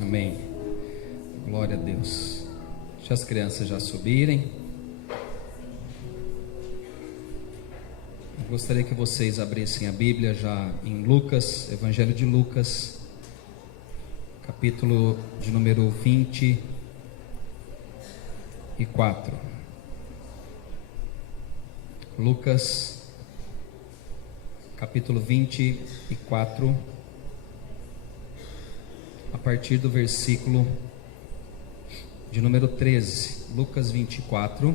Amém. Glória a Deus. Deixa as crianças já subirem. Eu gostaria que vocês abrissem a Bíblia já em Lucas, Evangelho de Lucas, capítulo de número 24. Lucas, capítulo 24, a partir do versículo de número 13. Lucas 24,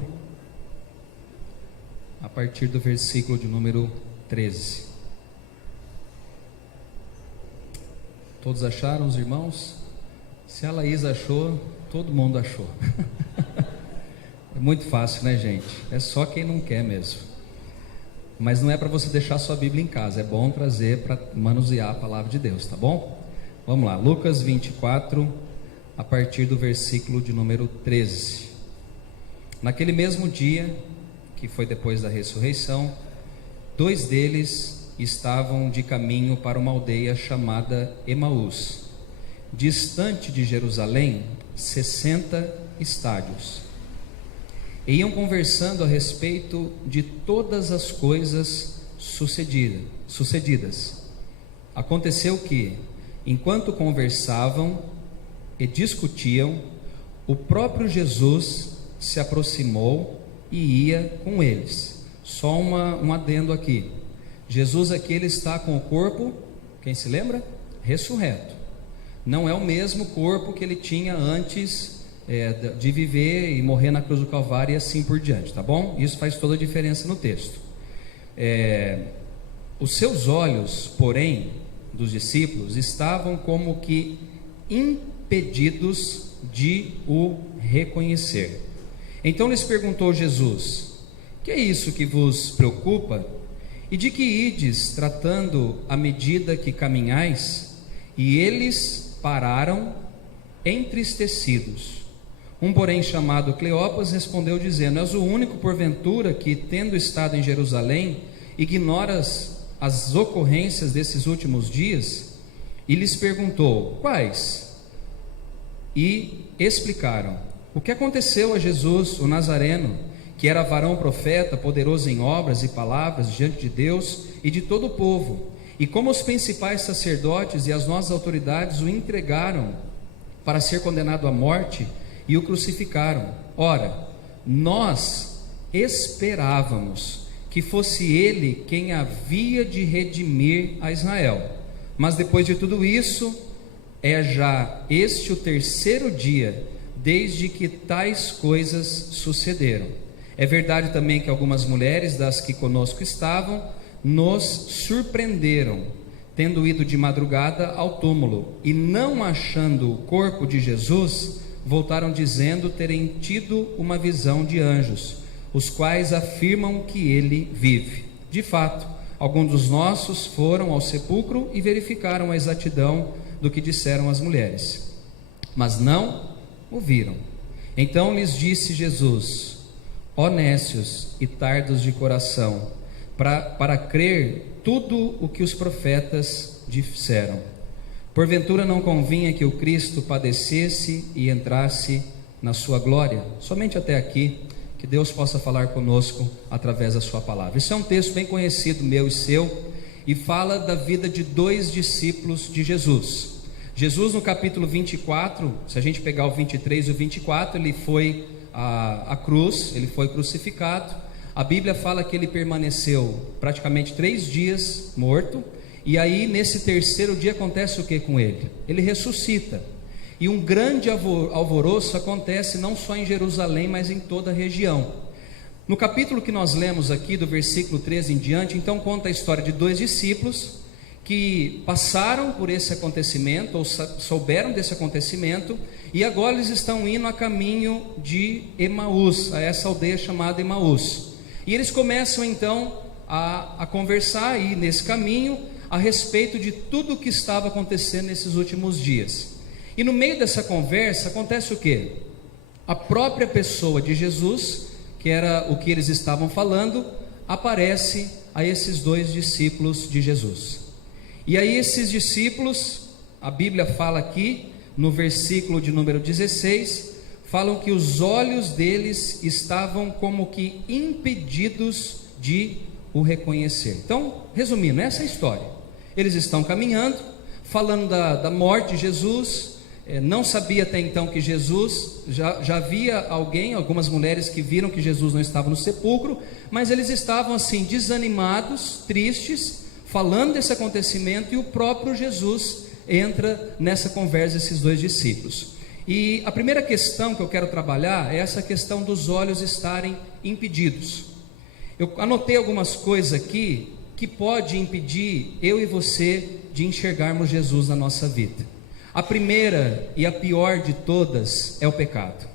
a partir do versículo de número 13. Todos acharam, os irmãos? Se a Laís achou, todo mundo achou. É muito fácil, né, gente? É só quem não quer mesmo. Mas não é para você deixar sua Bíblia em casa, é bom trazer para manusear a palavra de Deus, tá bom? Vamos lá, Lucas 24, a partir do versículo de número 13. Naquele mesmo dia, que foi depois da ressurreição, dois deles estavam de caminho para uma aldeia chamada Emaús, distante de Jerusalém 60 estádios. E iam conversando a respeito de todas as coisas sucedidas. Aconteceu que, enquanto conversavam e discutiam, o próprio Jesus se aproximou e ia com eles. Só um adendo aqui. Jesus aqui, ele está com o corpo, quem se lembra? Ressurreto. Não é o mesmo corpo que ele tinha antes de viver e morrer na cruz do Calvário e assim por diante, tá bom? Isso faz toda a diferença no texto. Os seus olhos, porém, dos discípulos, estavam como que impedidos de o reconhecer. Então lhes perguntou Jesus: que é isso que vos preocupa? E de que ides tratando à medida que caminhais? E eles pararam entristecidos. Um, porém, chamado Cleopas, respondeu dizendo: és o único, porventura, que, tendo estado em Jerusalém, ignoras as ocorrências desses últimos dias? E lhes perguntou: quais? E explicaram o que aconteceu a Jesus, o Nazareno, que era varão profeta, poderoso em obras e palavras diante de Deus e de todo o povo, e como os principais sacerdotes e as nossas autoridades o entregaram para ser condenado à morte e o crucificaram. Ora, nós esperávamos que fosse ele quem havia de redimir a Israel. Mas depois de tudo isso, é já este o terceiro dia desde que tais coisas sucederam. É verdade também que algumas mulheres das que conosco estavam nos surpreenderam, tendo ido de madrugada ao túmulo, e não achando o corpo de Jesus, voltaram dizendo terem tido uma visão de anjos, os quais afirmam que ele vive. De fato, alguns dos nossos foram ao sepulcro e verificaram a exatidão do que disseram as mulheres, mas não o viram. Então lhes disse Jesus: ó nécios e tardos de coração, para crer tudo o que os profetas disseram. Porventura não convinha que o Cristo padecesse e entrasse na sua glória? Somente até aqui. Que Deus possa falar conosco através da sua palavra. Isso é um texto bem conhecido meu e seu, e fala da vida de dois discípulos de Jesus. Jesus, no capítulo 24, se a gente pegar o 23 e o 24, ele foi à cruz, ele foi crucificado. A Bíblia fala que ele permaneceu praticamente 3 dias morto, e aí nesse terceiro dia acontece o que com ele? Ele ressuscita. E um grande alvoroço acontece não só em Jerusalém, mas em toda a região. No capítulo que nós lemos aqui, do versículo 13 em diante, então conta a história de dois discípulos que passaram por esse acontecimento, ou souberam desse acontecimento, e agora eles estão indo a caminho de Emaús, a essa aldeia chamada Emaús. E eles começam então a conversar aí nesse caminho a respeito de tudo o que estava acontecendo nesses últimos dias. E no meio dessa conversa acontece o quê? A própria pessoa de Jesus, que era o que eles estavam falando, aparece a esses dois discípulos de Jesus. E aí esses discípulos, a Bíblia fala aqui, no versículo de número 16, falam que os olhos deles estavam como que impedidos de o reconhecer. Então, resumindo, essa é a história. Eles estão caminhando, falando da morte de Jesus. Não sabia até então que Jesus, já havia algumas mulheres que viram que Jesus não estava no sepulcro, mas eles estavam assim desanimados, tristes, falando desse acontecimento, e o próprio Jesus entra nessa conversa, esses dois discípulos. E a primeira questão que eu quero trabalhar é essa questão dos olhos estarem impedidos. Eu anotei algumas coisas aqui que pode impedir eu e você de enxergarmos Jesus na nossa vida. A primeira e a pior de todas é o pecado.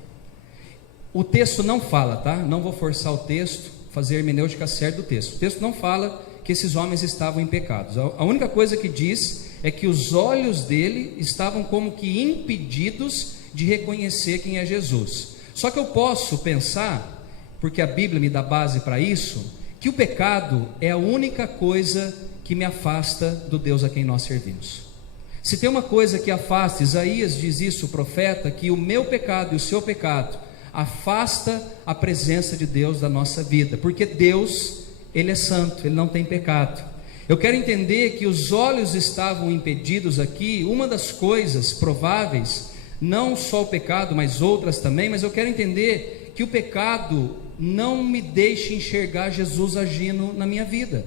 O texto não fala, tá? Não vou forçar o texto, fazer a hermenêutica certa do texto. O texto não fala que esses homens estavam em pecados. A única coisa que diz é que os olhos dele estavam como que impedidos de reconhecer quem é Jesus. Só que eu posso pensar, porque a Bíblia me dá base para isso, que o pecado é a única coisa que me afasta do Deus a quem nós servimos. Se tem uma coisa que afasta, Isaías diz isso, o profeta, que o meu pecado e o seu pecado afasta a presença de Deus da nossa vida, porque Deus, Ele é santo, Ele não tem pecado. Eu quero entender que os olhos estavam impedidos aqui. Uma das coisas prováveis, não só o pecado, mas outras também, mas eu quero entender que o pecado não me deixa enxergar Jesus agindo na minha vida.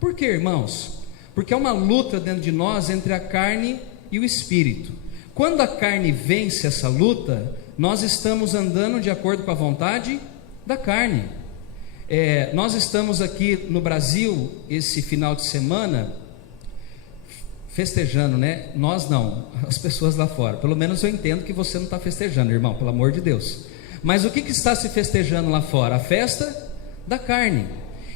Por quê, irmãos? Porque é uma luta dentro de nós entre a carne e o espírito. Quando a carne vence essa luta, nós estamos andando de acordo com a vontade da carne. Nós estamos aqui no Brasil, esse final de semana, festejando, né? Nós não, as pessoas lá fora. Pelo menos eu entendo que você não está festejando, irmão, pelo amor de Deus. Mas o que está se festejando lá fora? A festa da carne.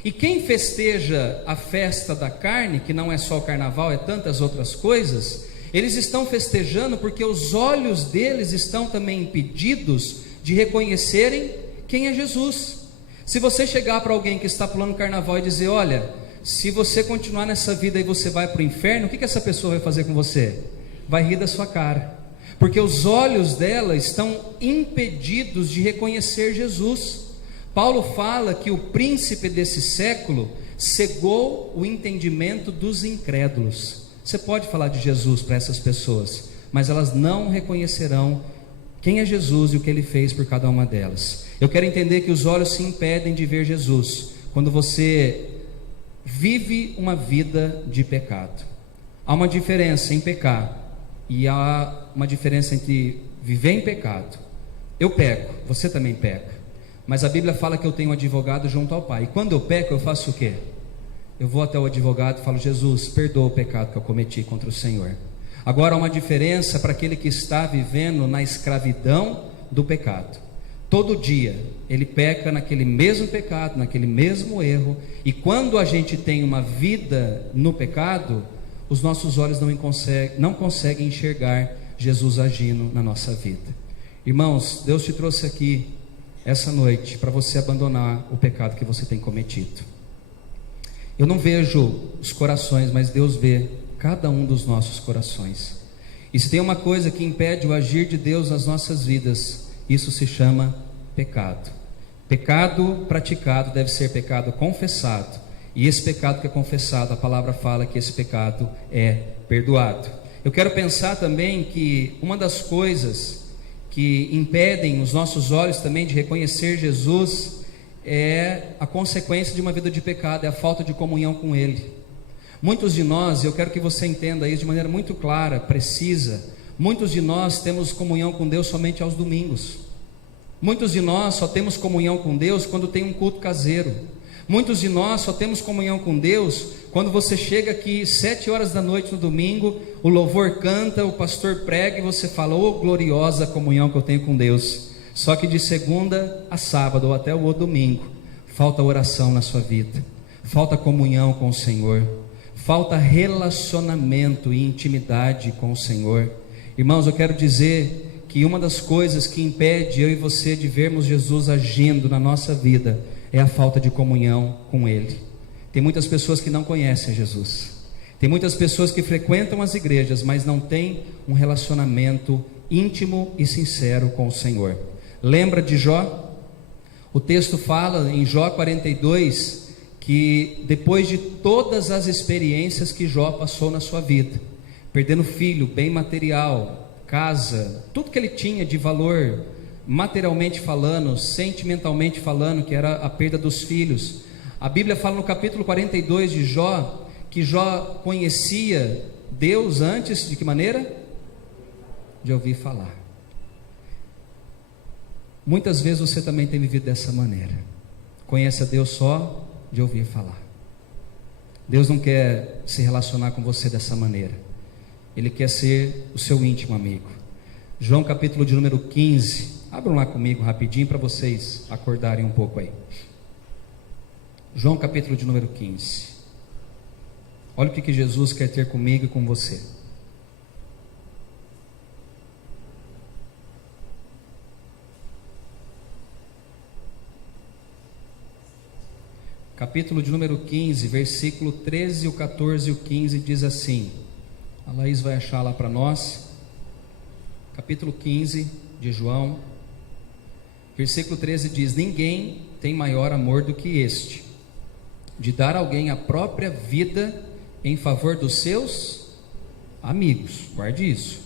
E quem festeja a festa da carne, que não é só o carnaval, é tantas outras coisas, eles estão festejando porque os olhos deles estão também impedidos de reconhecerem quem é Jesus. Se você chegar para alguém que está pulando carnaval e dizer: olha, se você continuar nessa vida e você vai para o inferno, o que essa pessoa vai fazer com você? Vai rir da sua cara, porque os olhos dela estão impedidos de reconhecer Jesus. Paulo fala que o príncipe desse século cegou o entendimento dos incrédulos. Você pode falar de Jesus para essas pessoas, mas elas não reconhecerão quem é Jesus e o que Ele fez por cada uma delas. Eu quero entender que os olhos se impedem de ver Jesus quando você vive uma vida de pecado. Há uma diferença em pecar e há uma diferença entre viver em pecado. Eu peco, você também peca. Mas a Bíblia fala que eu tenho um advogado junto ao Pai. E quando eu peco, eu faço o quê? Eu vou até o advogado e falo: Jesus, perdoa o pecado que eu cometi contra o Senhor. Agora há uma diferença para aquele que está vivendo na escravidão do pecado. Todo dia ele peca naquele mesmo pecado, naquele mesmo erro. E quando a gente tem uma vida no pecado, os nossos olhos não conseguem enxergar Jesus agindo na nossa vida. Irmãos, Deus te trouxe aqui essa noite para você abandonar o pecado que você tem cometido. Eu não vejo os corações, mas Deus vê cada um dos nossos corações. E se tem uma coisa que impede o agir de Deus nas nossas vidas, isso se chama pecado. Pecado praticado deve ser pecado confessado. E esse pecado que é confessado, a palavra fala que esse pecado é perdoado. Eu quero pensar também que uma das coisas que impedem os nossos olhos também de reconhecer Jesus é a consequência de uma vida de pecado, é a falta de comunhão com Ele. Muitos de nós, eu quero que você entenda isso de maneira muito clara, precisa, muitos de nós temos comunhão com Deus somente aos domingos. Muitos de nós só temos comunhão com Deus quando tem um culto caseiro. Muitos de nós só temos comunhão com Deus quando você chega aqui 7 horas da noite no domingo, o louvor canta, o pastor prega e você fala: oh, gloriosa comunhão que eu tenho com Deus. Só que de segunda a sábado ou até o outro domingo, falta oração na sua vida, falta comunhão com o Senhor, falta relacionamento e intimidade com o Senhor. Irmãos, eu quero dizer que uma das coisas que impede eu e você de vermos Jesus agindo na nossa vida é a falta de comunhão com Ele. Tem muitas pessoas que não conhecem Jesus, tem muitas pessoas que frequentam as igrejas, mas não têm um relacionamento íntimo e sincero com o Senhor. Lembra de Jó? O texto fala em Jó 42 que depois de todas as experiências que Jó passou na sua vida, perdendo filho, bem material, casa, tudo que ele tinha de valor, materialmente falando, sentimentalmente falando, que era a perda dos filhos. A Bíblia fala no capítulo 42 de Jó, que Jó conhecia Deus antes de que maneira? De ouvir falar. Muitas vezes você também tem vivido dessa maneira, conhece a Deus só de ouvir falar. Deus não quer se relacionar com você dessa maneira, Ele quer ser o seu íntimo amigo. João capítulo de número 15, abram lá comigo rapidinho para vocês acordarem um pouco aí. João capítulo de número 15. Olha o que Jesus quer ter comigo e com você. Capítulo de número 15, versículo 13, o 14 e o 15 diz assim. A Laís vai achar lá para nós. Capítulo 15 de João, versículo 13 diz: ninguém tem maior amor do que este, de dar a alguém a própria vida em favor dos seus amigos. Guarde isso.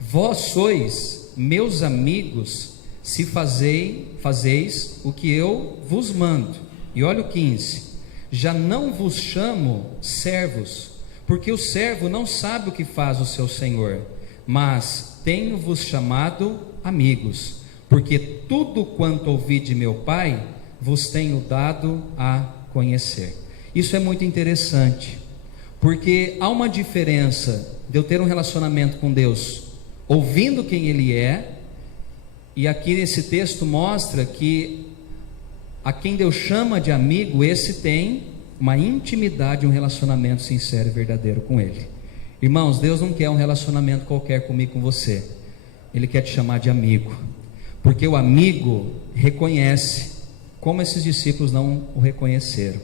Vós sois meus amigos se fazeis o que eu vos mando. E olha o 15: já não vos chamo servos, porque o servo não sabe o que faz o seu senhor, mas tenho-vos chamado amigos, porque tudo quanto ouvi de meu Pai vos tenho dado a conhecer. Isso é muito interessante, porque há uma diferença de eu ter um relacionamento com Deus ouvindo quem Ele é, e aqui nesse texto mostra que a quem Deus chama de amigo, esse tem uma intimidade, um relacionamento sincero e verdadeiro com Ele. Irmãos, Deus não quer um relacionamento qualquer comigo, com você. Ele quer te chamar de amigo, porque o amigo reconhece, como esses discípulos não o reconheceram,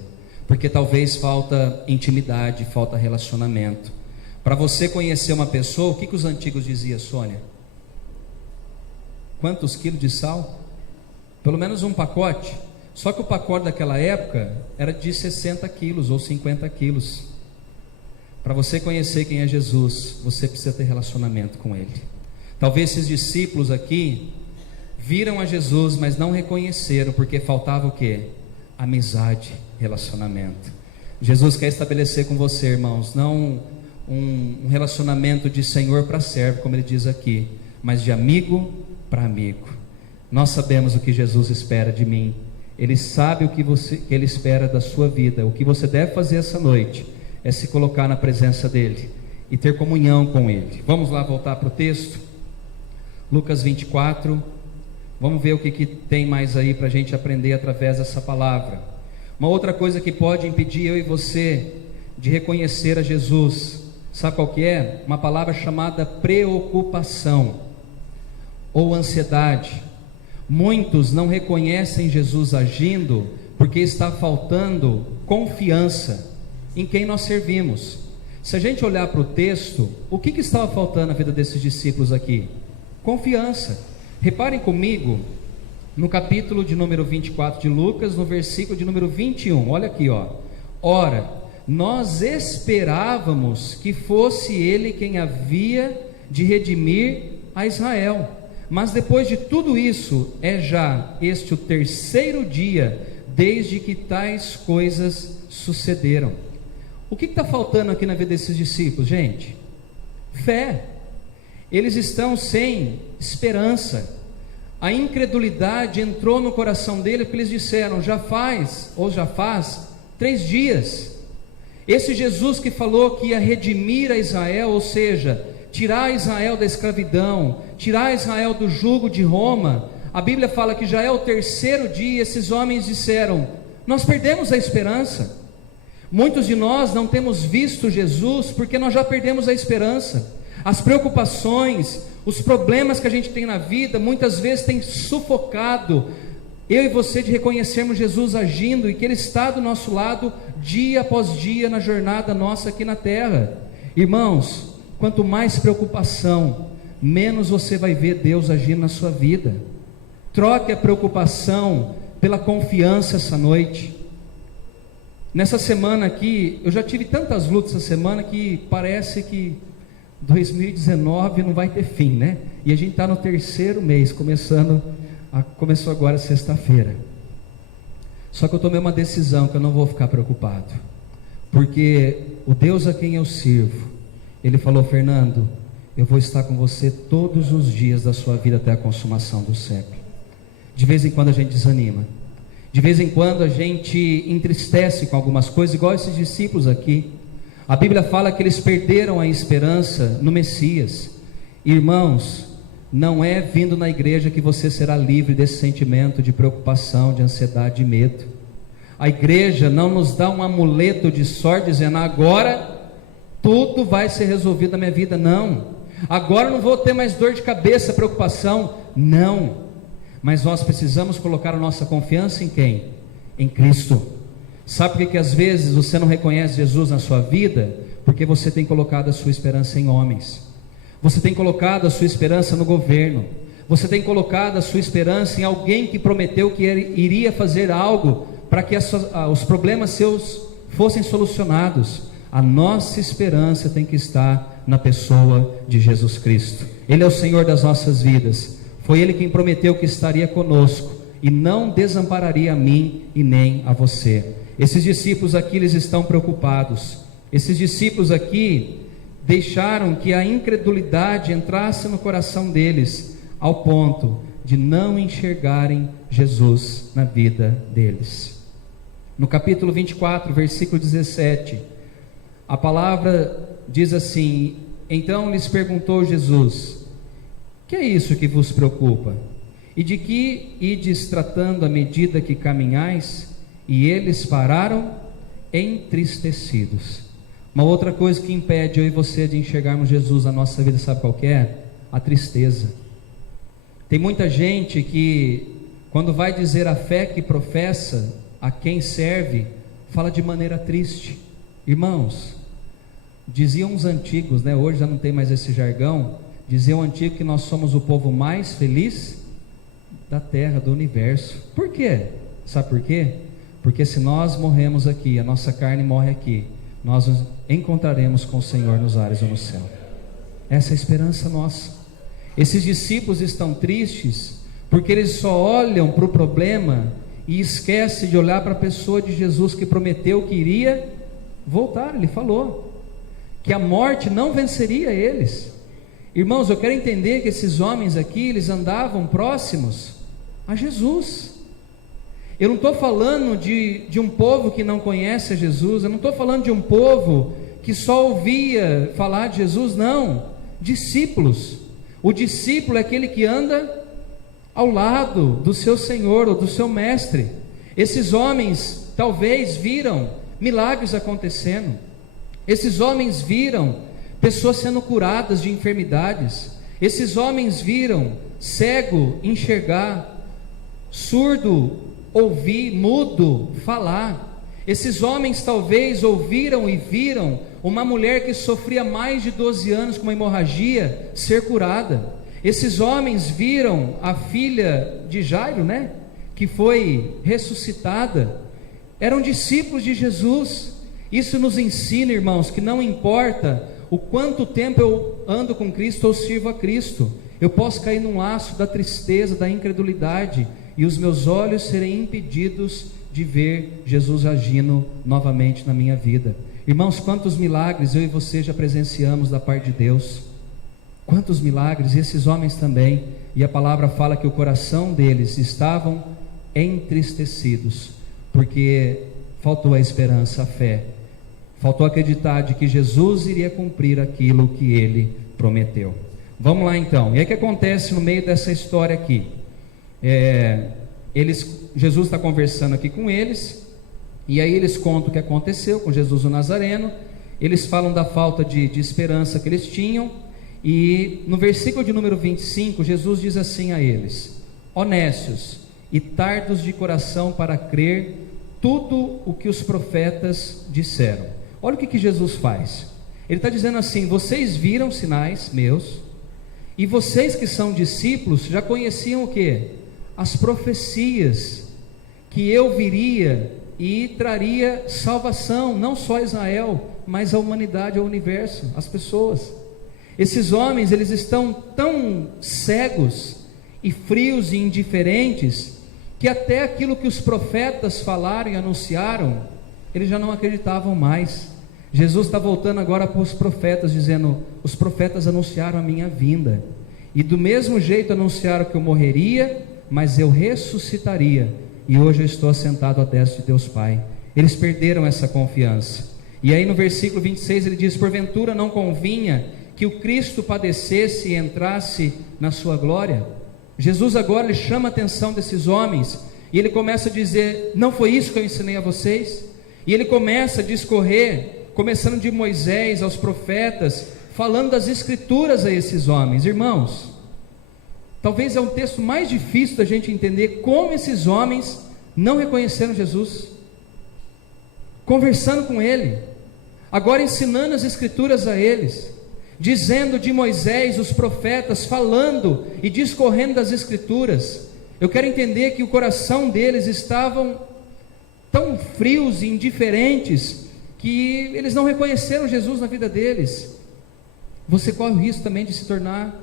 porque talvez falta intimidade, falta relacionamento. Para você conhecer uma pessoa, o que os antigos diziam, Sônia? Quantos quilos de sal? Pelo menos um pacote. Só que o pacote daquela época era de 60 quilos ou 50 quilos. Para você conhecer quem é Jesus, você precisa ter relacionamento com Ele. Talvez esses discípulos aqui viram a Jesus, mas não reconheceram, porque faltava o quê? Amizade, relacionamento. Jesus quer estabelecer com você, irmãos, não um relacionamento de senhor para servo, como Ele diz aqui, mas de amigo para amigo. Nós sabemos o que Jesus espera de mim. Ele sabe o que Ele espera da sua vida. O que você deve fazer essa noite é se colocar na presença dEle e ter comunhão com Ele. Vamos lá voltar para o texto, Lucas 24. Vamos ver o que tem mais aí para a gente aprender através dessa palavra. Uma outra coisa que pode impedir eu e você de reconhecer a Jesus, sabe qual que é? Uma palavra chamada preocupação ou ansiedade. Muitos não reconhecem Jesus agindo porque está faltando confiança em quem nós servimos. Se a gente olhar para o texto, o que estava faltando na vida desses discípulos aqui? Confiança. Reparem comigo no capítulo de número 24 de Lucas, no versículo de número 21. Olha aqui, ó. Ora, nós esperávamos que fosse Ele quem havia de redimir a Israel. Mas depois de tudo isso, é já este o terceiro dia desde que tais coisas sucederam. O que está faltando aqui na vida desses discípulos, gente? Fé. Eles estão sem esperança. A incredulidade entrou no coração deles, porque eles disseram, já faz 3 dias. Esse Jesus que falou que ia redimir a Israel, ou seja, tirar Israel da escravidão, tirar Israel do jugo de Roma, a Bíblia fala que já é o terceiro dia. Esses homens disseram, nós perdemos a esperança. Muitos de nós não temos visto Jesus porque nós já perdemos a esperança. As preocupações, os problemas que a gente tem na vida, muitas vezes têm sufocado eu e você de reconhecermos Jesus agindo, e que Ele está do nosso lado dia após dia na jornada nossa aqui na terra. Irmãos, quanto mais preocupação, menos você vai ver Deus agindo na sua vida. Troque a preocupação pela confiança essa noite. Nessa semana aqui, eu já tive tantas lutas essa semana que parece que 2019 não vai ter fim, né? E a gente está no terceiro mês, começou agora sexta-feira. Só que eu tomei uma decisão que eu não vou ficar preocupado, porque o Deus a quem eu sirvo, Ele falou: Fernando, eu vou estar com você todos os dias da sua vida até a consumação do século. De vez em quando a gente desanima, de vez em quando a gente entristece com algumas coisas, igual esses discípulos aqui. A Bíblia fala que eles perderam a esperança no Messias. Irmãos, não é vindo na igreja que você será livre desse sentimento de preocupação, de ansiedade, de medo. A igreja não nos dá um amuleto de sorte dizendo: agora tudo vai ser resolvido na minha vida. Não. Agora eu não vou ter mais dor de cabeça, preocupação. Não. Mas nós precisamos colocar a nossa confiança em quem? Em Cristo. Sabe por que às vezes você não reconhece Jesus na sua vida? Porque você tem colocado a sua esperança em homens. Você tem colocado a sua esperança no governo. Você tem colocado a sua esperança em alguém que prometeu que iria fazer algo para que os problemas seus fossem solucionados. A nossa esperança tem que estar na pessoa de Jesus Cristo. Ele é o Senhor das nossas vidas. Foi Ele quem prometeu que estaria conosco e não desampararia a mim e nem a você. Esses discípulos aqui, eles estão preocupados. Esses discípulos aqui deixaram que a incredulidade entrasse no coração deles, ao ponto de não enxergarem Jesus na vida deles. No capítulo 24, versículo 17, a palavra diz assim: então lhes perguntou Jesus: que é isso que vos preocupa? E de que ides tratando à medida que caminhais? E eles pararam entristecidos. Uma outra coisa que impede eu e você de enxergarmos Jesus na nossa vida, sabe qual que é? A tristeza. Tem muita gente que, quando vai dizer a fé que professa, a quem serve, fala de maneira triste. Irmãos, diziam os antigos, né? Hoje já não tem mais esse jargão. Diziam antigo que nós somos o povo mais feliz da terra, do universo. Por quê? Sabe por quê? Porque se nós morremos aqui, a nossa carne morre aqui, nós nos encontraremos com o Senhor nos ares ou no céu. Essa é a esperança nossa. Esses discípulos estão tristes porque eles só olham para o problema e esquecem de olhar para a pessoa de Jesus, que prometeu que iria voltar. Ele falou que a morte não venceria eles. Irmãos, eu quero entender que esses homens aqui, eles andavam próximos a Jesus. Eu não estou falando de um povo que não conhece a Jesus, eu não estou falando de um povo que só ouvia falar de Jesus, não. Discípulos. O discípulo é aquele que anda ao lado do seu Senhor ou do seu mestre. Esses homens talvez viram milagres acontecendo. Esses homens viram pessoas sendo curadas de enfermidades. Esses homens viram cego enxergar, surdo ouvir, mudo falar. Esses homens talvez ouviram e viram uma mulher que sofria mais de 12 anos com uma hemorragia ser curada. Esses homens viram a filha de Jairo, né, que foi ressuscitada. Eram discípulos de Jesus. Isso nos ensina, irmãos, que não importa o quanto tempo eu ando com Cristo ou sirvo a Cristo, eu posso cair num laço da tristeza, da incredulidade, e os meus olhos serem impedidos de ver Jesus agindo novamente na minha vida. Irmãos, quantos milagres eu e você já presenciamos da parte de Deus, quantos milagres, e esses homens também, e a palavra fala que o coração deles estavam entristecidos, porque faltou a esperança, a fé, faltou acreditar de que Jesus iria cumprir aquilo que Ele prometeu. Vamos lá então, e aí o que acontece no meio dessa história aqui? Jesus está conversando aqui com eles, e aí eles contam o que aconteceu com Jesus o Nazareno. Eles falam da falta de esperança que eles tinham, e no versículo de número 25, Jesus diz assim a eles: honestos e tardos de coração para crer tudo o que os profetas disseram. Olha o que Jesus faz. Ele está dizendo assim: vocês viram sinais meus, E vocês que são discípulos já conheciam o quê? As profecias, que eu viria e traria salvação, não só a Israel, mas a humanidade, ao universo, as pessoas. Esses homens, eles estão tão cegos e frios e indiferentes, que até aquilo que os profetas falaram e anunciaram, eles já não acreditavam mais. Jesus está voltando agora para os profetas, dizendo: os profetas anunciaram a minha vinda, e do mesmo jeito anunciaram que eu morreria, mas eu ressuscitaria, e hoje eu estou assentado à destra de Deus Pai. Eles perderam essa confiança. E aí no versículo 26 ele diz: porventura não convinha que o Cristo padecesse e entrasse na sua glória? Jesus agora ele chama a atenção desses homens, e ele começa a dizer: não foi isso que eu ensinei a vocês? E ele começa a discorrer, começando de Moisés aos profetas, falando das escrituras a esses homens. Irmãos, talvez é um texto mais difícil da gente entender como esses homens não reconheceram Jesus. Conversando com ele, agora ensinando as escrituras a eles, dizendo de Moisés, os profetas, falando e discorrendo das escrituras. Eu quero entender que o coração deles estavam tão frios e indiferentes, que eles não reconheceram Jesus na vida deles. Você corre o risco também de se tornar,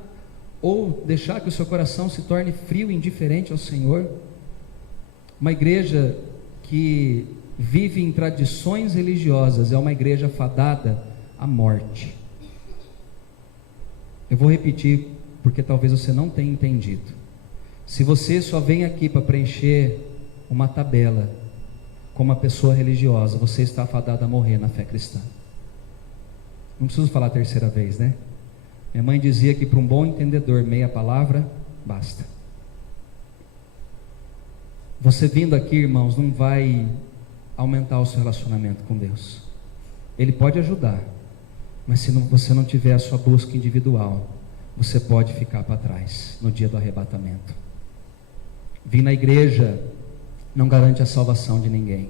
ou deixar que o seu coração se torne frio e indiferente ao Senhor. Uma igreja que vive em tradições religiosas é uma igreja fadada à morte. Eu vou repetir, porque talvez você não tenha entendido. Se você só vem aqui para preencher uma tabela como uma pessoa religiosa, você está fadado a morrer na fé cristã. Não preciso falar a terceira vez, né? Minha mãe dizia que para um bom entendedor, meia palavra basta. Você vindo aqui, irmãos, não vai aumentar o seu relacionamento com Deus. Ele pode ajudar, mas se você não tiver a sua busca individual, você pode ficar para trás no dia do arrebatamento. Vir na igreja não garante a salvação de ninguém.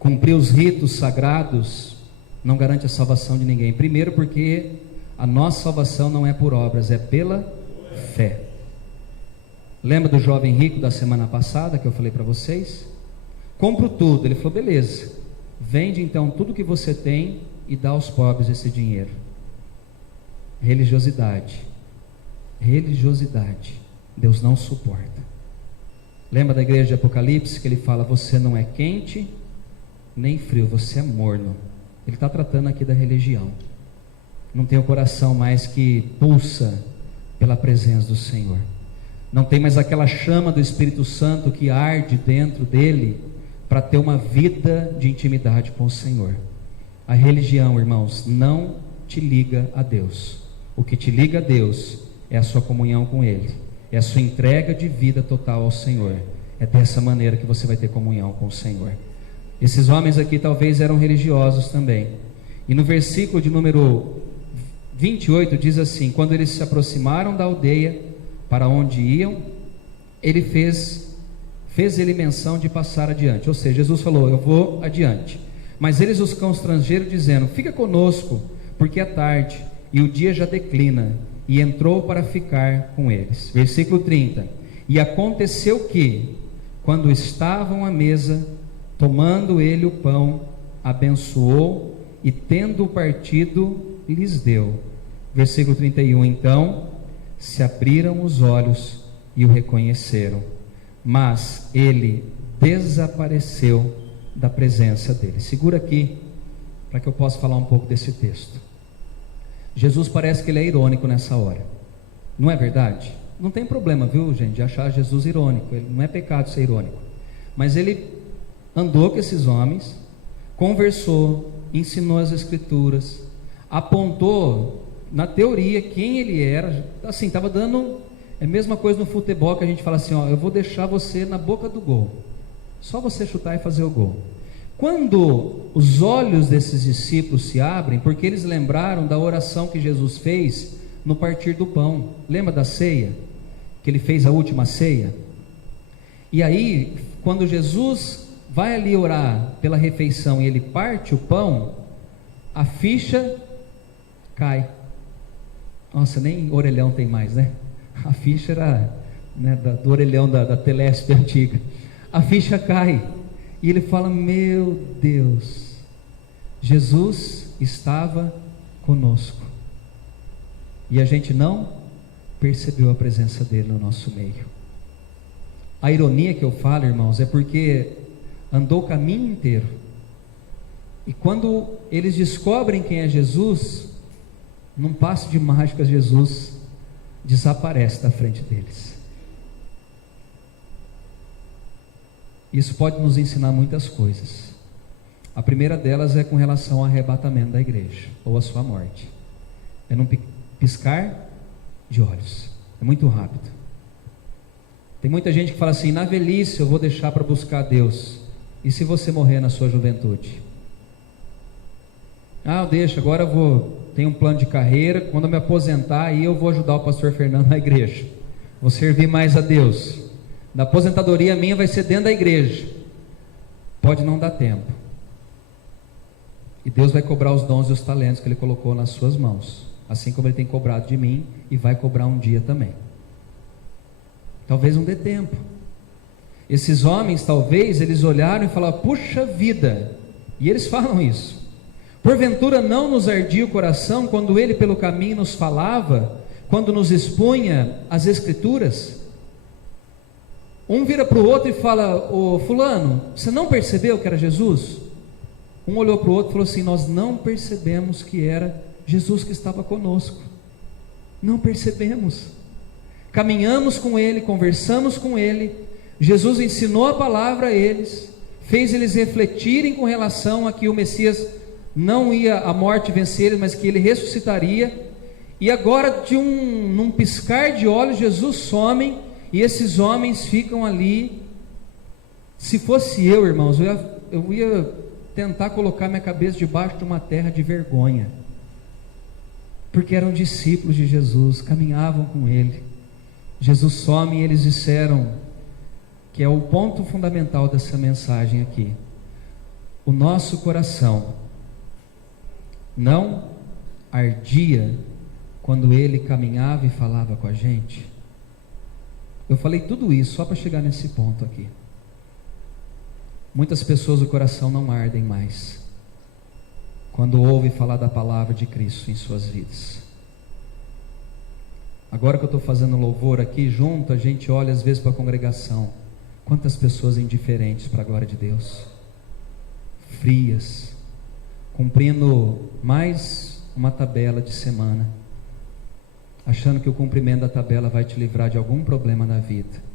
Cumprir os ritos sagrados não garante a salvação de ninguém. Primeiro porque a nossa salvação não é por obras, é pela fé. Lembra do jovem rico da semana passada que eu falei para vocês? Compro tudo. Ele falou: beleza, vende então tudo que você tem e dá aos pobres esse dinheiro. Religiosidade. Deus não suporta. Lembra da igreja de Apocalipse que ele fala: você não é quente nem frio, você é morno. Ele está tratando aqui da religião. Não tem o coração mais que pulsa pela presença do Senhor. Não tem mais aquela chama do Espírito Santo que arde dentro dele para ter uma vida de intimidade com o Senhor. A religião, irmãos, não te liga a Deus. O que te liga a Deus é a sua comunhão com Ele, é a sua entrega de vida total ao Senhor. É dessa maneira que você vai ter comunhão com o Senhor. Esses homens aqui talvez eram religiosos também. E no versículo de número 28 diz assim: quando eles se aproximaram da aldeia para onde iam, ele fez ele menção de passar adiante. Ou seja, Jesus falou: eu vou adiante. Mas eles os constrangeram dizendo: fica conosco, porque é tarde e o dia já declina. E entrou para ficar com eles. Versículo 30. E aconteceu que, quando estavam à mesa, tomando ele o pão, abençoou e tendo partido, lhes deu. Versículo 31. Então se abriram os olhos e o reconheceram, mas ele desapareceu da presença dele. Segura aqui para que eu possa falar um pouco desse texto. Jesus parece que ele é irônico nessa hora, não é verdade? Não tem problema, viu, gente, de achar Jesus irônico. Ele não é pecado ser irônico, mas ele andou com esses homens, conversou, ensinou as escrituras, apontou na teoria quem ele era. Assim, estava dando a mesma coisa no futebol, que a gente fala assim: ó, eu vou deixar você na boca do gol, só você chutar e fazer o gol. Quando os olhos desses discípulos se abrem, porque eles lembraram da oração que Jesus fez no partir do pão. Lembra da ceia? Que ele fez a última ceia? E aí, quando Jesus vai ali orar pela refeição e ele parte o pão, a ficha cai. Nossa, nem orelhão tem mais, né? A ficha era, né, do orelhão da Telesp antiga. A ficha cai. E ele fala: meu Deus, Jesus estava conosco. E a gente não percebeu a presença dele no nosso meio. A ironia que eu falo, irmãos, é porque andou o caminho inteiro. E quando eles descobrem quem é Jesus, num passe de mágica, Jesus desaparece da frente deles. Isso pode nos ensinar muitas coisas. A primeira delas é com relação ao arrebatamento da igreja, ou a sua morte. É num piscar de olhos, é muito rápido. Tem muita gente que fala assim: na velhice eu vou deixar para buscar Deus. E se você morrer na sua juventude? Eu deixo, agora tenho um plano de carreira, quando eu me aposentar, aí eu vou ajudar o pastor Fernando na igreja, vou servir mais a Deus. Da aposentadoria minha vai ser dentro da igreja. Pode não dar tempo. E Deus vai cobrar os dons e os talentos que Ele colocou nas suas mãos, assim como Ele tem cobrado de mim, e vai cobrar um dia também. Talvez não dê tempo. Esses homens, talvez, eles olharam e falaram: puxa vida, e eles falam isso: porventura não nos ardia o coração quando Ele pelo caminho nos falava, quando nos expunha as Escrituras? Um vira para o outro e fala: ô fulano, você não percebeu que era Jesus? Um olhou para o outro e falou assim: nós não percebemos que era Jesus que estava conosco. Não percebemos. Caminhamos com Ele, conversamos com Ele, Jesus ensinou a palavra a eles, fez eles refletirem com relação a que o Messias não ia a morte vencer eles, mas que Ele ressuscitaria. E agora, num piscar de olhos, Jesus some, e esses homens ficam ali. Se fosse eu, irmãos, eu ia tentar colocar minha cabeça debaixo de uma terra de vergonha, porque eram discípulos de Jesus, caminhavam com Ele. Jesus some e eles disseram, que é o ponto fundamental dessa mensagem aqui: o nosso coração não ardia quando Ele caminhava e falava com a gente. Eu falei tudo isso só para chegar nesse ponto aqui. Muitas pessoas, o coração não ardem mais quando ouvem falar da palavra de Cristo em suas vidas. Agora que eu estou fazendo louvor aqui junto, a gente olha às vezes para a congregação, quantas pessoas indiferentes para a glória de Deus, frias, cumprindo mais uma tabela de semana, achando que o cumprimento da tabela vai te livrar de algum problema na vida.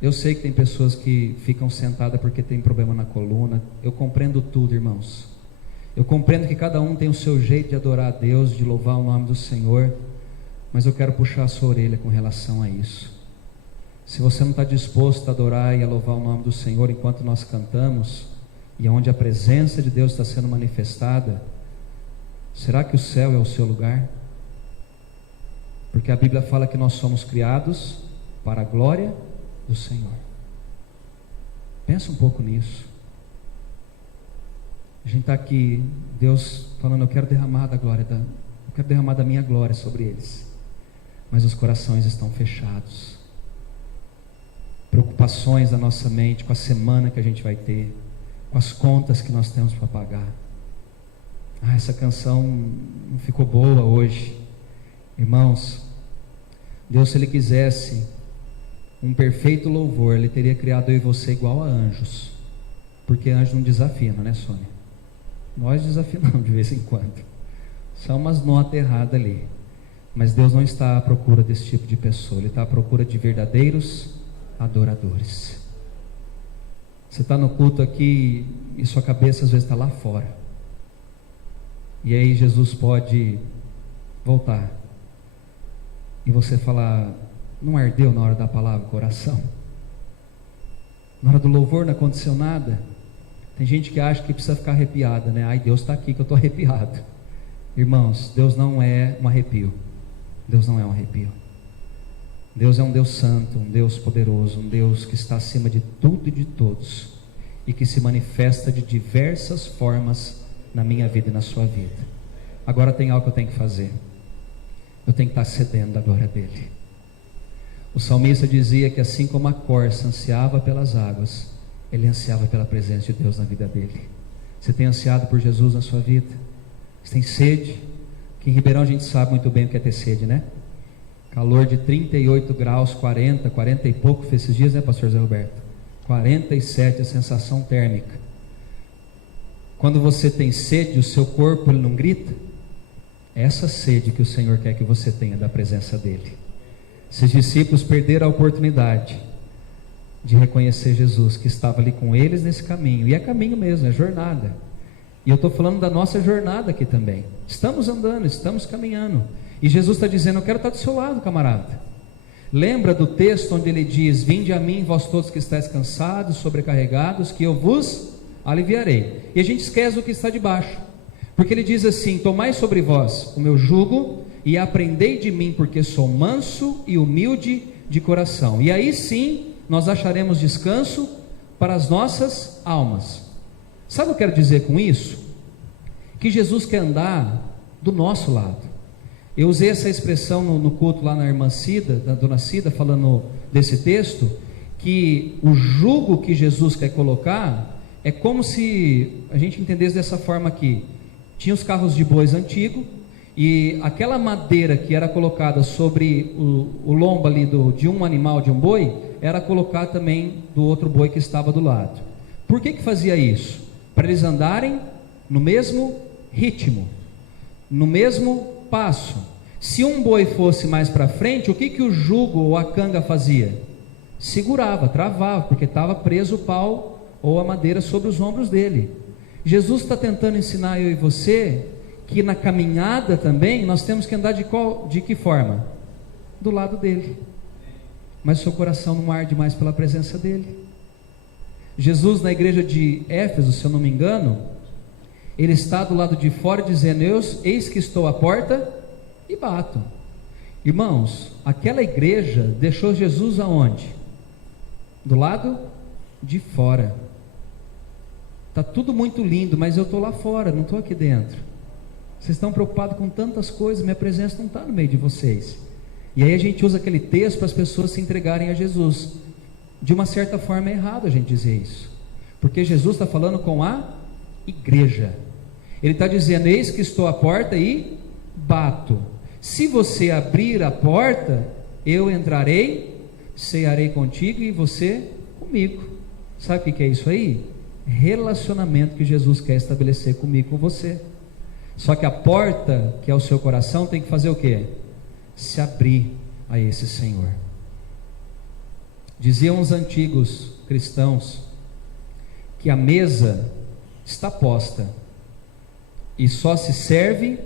Eu sei que tem pessoas que ficam sentadas porque tem problema na coluna. Eu compreendo tudo, irmãos. Eu compreendo que cada um tem o seu jeito de adorar a Deus, de louvar o nome do Senhor, mas eu quero puxar a sua orelha com relação a isso. Se você não está disposto a adorar e a louvar o nome do Senhor enquanto nós cantamos, e onde a presença de Deus está sendo manifestada, será que o céu é o seu lugar? Porque a Bíblia fala que nós somos criados para a glória do Senhor. Pensa um pouco nisso. A gente está aqui, Deus falando: eu quero derramar eu quero derramar da minha glória sobre eles, mas os corações estão fechados. Preocupações da nossa mente com a semana que a gente vai ter, com as contas que nós temos para pagar. Essa canção não ficou boa hoje. Irmãos, Deus, se Ele quisesse um perfeito louvor, Ele teria criado eu e você igual a anjos, porque anjos não desafinam, né, Sônia? Nós desafinamos de vez em quando, são umas notas erradas ali, mas Deus não está à procura desse tipo de pessoa. Ele está à procura de verdadeiros adoradores. Você está no culto aqui e sua cabeça às vezes está lá fora, e aí Jesus pode voltar e você falar: não ardeu na hora da palavra o coração? Na hora do louvor não aconteceu nada? Tem gente que acha que precisa ficar arrepiada, né? Ai, Deus está aqui que eu estou arrepiado. Irmãos, Deus não é um arrepio. Deus não é um arrepio. Deus é um Deus santo, um Deus poderoso, um Deus que está acima de tudo e de todos, e que se manifesta de diversas formas na minha vida e na sua vida. Agora tem algo que eu tenho que fazer. eu tenho que estar sedento da glória dele. O salmista dizia que assim como a corça ansiava pelas águas, ele ansiava pela presença de Deus na vida dele. Você tem ansiado por Jesus na sua vida? Você tem sede? Que em Ribeirão a gente sabe muito bem o que é ter sede, né? Calor de 38 graus, 40 e pouco fez esses dias, né, pastor Zé Roberto? 47 a sensação térmica. Quando você tem sede, o seu corpo ele não grita? É essa sede que o Senhor quer que você tenha da presença dele. Esses discípulos perderam a oportunidade de reconhecer Jesus, que estava ali com eles nesse caminho, e é caminho mesmo, é jornada, e eu estou falando da nossa jornada aqui também. Estamos andando, estamos caminhando, e Jesus está dizendo: eu quero estar do seu lado, camarada. Lembra do texto onde ele diz: vinde a mim, vós todos que estáis cansados, sobrecarregados, que eu vos aliviarei. E a gente esquece o que está debaixo, porque ele diz assim: tomai sobre vós o meu jugo e aprendei de mim, porque sou manso e humilde de coração, e aí sim nós acharemos descanso para as nossas almas. Sabe o que eu quero dizer com isso? Que Jesus quer andar do nosso lado. Eu usei essa expressão no culto lá na irmã Cida, da dona Cida, falando desse texto, que o jugo que Jesus quer colocar é como se a gente entendesse dessa forma aqui: tinha os carros de bois antigos, e aquela madeira que era colocada sobre o lombo ali de um animal, de um boi, era colocar também do outro boi que estava do lado. Por que fazia isso? Para eles andarem no mesmo ritmo, no mesmo passo. Se um boi fosse mais para frente, o que o jugo ou a canga fazia? Segurava, travava, porque estava preso o pau ou a madeira sobre os ombros dele. Jesus está tentando ensinar eu e você que na caminhada também nós temos que andar de que forma? Do lado dele, mas o seu coração não arde mais pela presença dele. Jesus, na igreja de Éfeso, se eu não me engano, ele está do lado de fora dizendo: eis que estou à porta e bato. Irmãos, aquela igreja deixou Jesus aonde? Do lado de fora. Está tudo muito lindo, mas eu estou lá fora, não estou aqui dentro. Vocês estão preocupados com tantas coisas, minha presença não está no meio de vocês. E aí a gente usa aquele texto para as pessoas se entregarem a Jesus. De uma certa forma é errado a gente dizer isso, porque Jesus está falando com a igreja. Ele está dizendo: eis que estou à porta e bato. Se você abrir a porta, eu entrarei, cearei contigo e você comigo. Sabe o que é isso aí? Relacionamento que Jesus quer estabelecer comigo, com você. Só que a porta, que é o seu coração, tem que fazer o quê? Se abrir a esse Senhor. Diziam os antigos cristãos que a mesa está posta e só se serve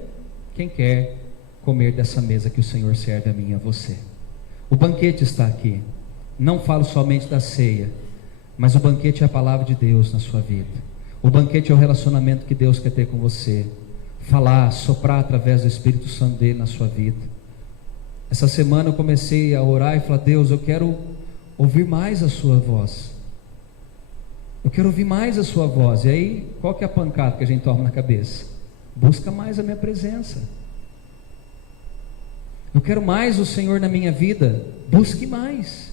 quem quer comer dessa mesa que o Senhor serve a mim e a você. O banquete está aqui. Não falo somente da ceia, mas o banquete é a palavra de Deus na sua vida. O banquete é o relacionamento que Deus quer ter com você. Falar, soprar através do Espírito Santo dele na sua vida. Essa semana eu comecei a orar e falar: Deus, eu quero ouvir mais a sua voz. Eu quero ouvir mais a sua voz. E aí, qual que é a pancada que a gente toma na cabeça? Busca mais a minha presença. Eu quero mais o Senhor na minha vida. Busque mais.